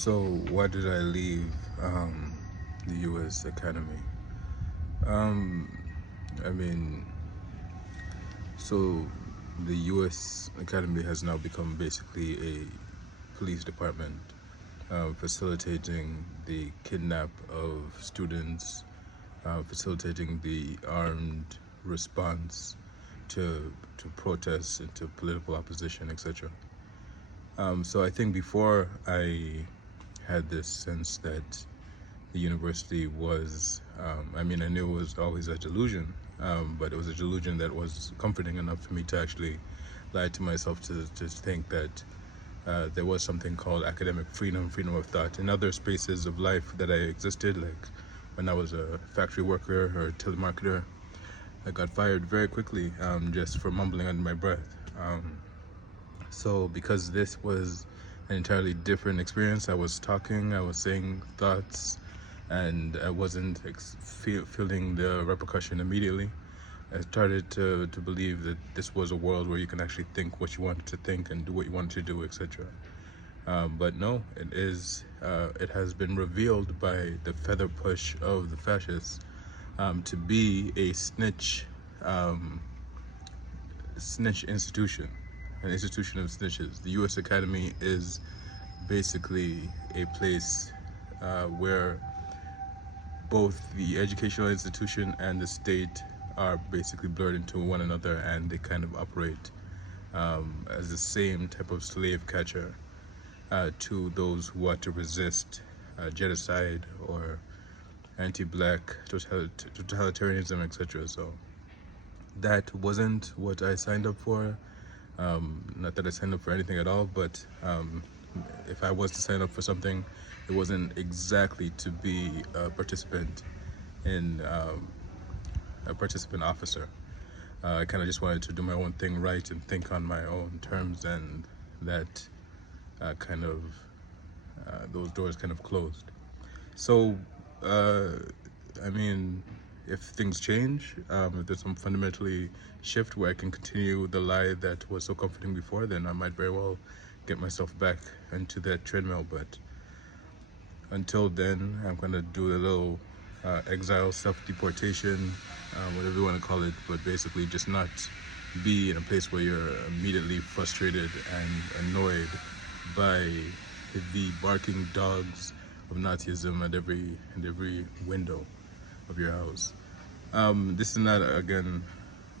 So, why did I leave the U.S. Academy? Um, I mean, so the U.S. Academy has now become basically a police department, facilitating the kidnap of students, facilitating the armed response to protests and to political opposition, etc. So I think before I had this sense that the university was, I knew it was always a delusion, but it was a delusion that was comforting enough for me to actually lie to myself to think that there was something called academic freedom, freedom of thought. In other spaces of life that I existed, like when I was a factory worker or a telemarketer, I got fired very quickly just for mumbling under my breath. So because this was an entirely different experience, I was talking, I was saying thoughts, and I wasn't feeling the repercussion immediately. I started to believe that this was a world where you can actually think what you wanted to think and do what you wanted to do, etc. But no, it has been revealed by the feather push of the fascists to be a snitch institution, an institution of snitches. The U.S. Academy is basically a place where both the educational institution and the state are basically blurred into one another, and they kind of operate as the same type of slave catcher to those who want to resist genocide or anti-black totalitarianism, etc. So that wasn't what I signed up for. Not that I signed up for anything at all, but if I was to sign up for something, it wasn't exactly to be in a participant officer. I kind of just wanted to do my own thing right and think on my own terms, and that kind of those doors kind of closed. So, uh, I mean, if things change, if there's some fundamentally shift where I can continue the lie that was so comforting before, then I might very well get myself back into that treadmill. But until then, I'm gonna do a little exile, self-deportation, whatever you want to call it, but basically just not be in a place where you're immediately frustrated and annoyed by the barking dogs of Nazism at every window of your house. This is not again.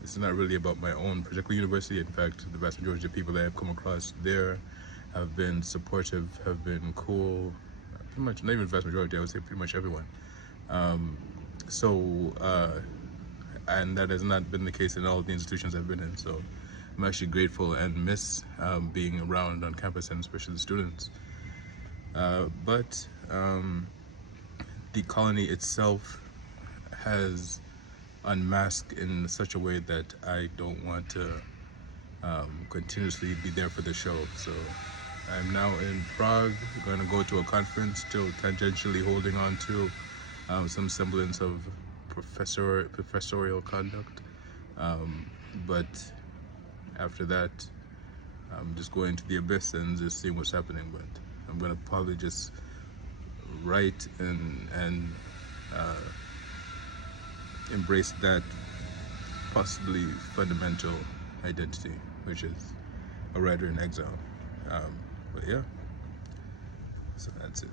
This is not really about my own particular university. In fact, the vast majority of people that I've come across there have been supportive, have been cool. Pretty much, not even the vast majority. I would say pretty much everyone. So, and that has not been the case in all of the institutions I've been in. So, I'm actually grateful and miss being around on campus and especially the students. But the colony itself has unmasked in such a way that I don't want to continuously be there for the show. So I'm now in Prague, going to go to a conference, still tangentially holding on to some semblance of professorial conduct. But after that, I'm just going to the abyss and just seeing what's happening. But I'm going to probably just write and embrace that possibly fundamental identity, which is a writer in exile. But yeah, so that's it.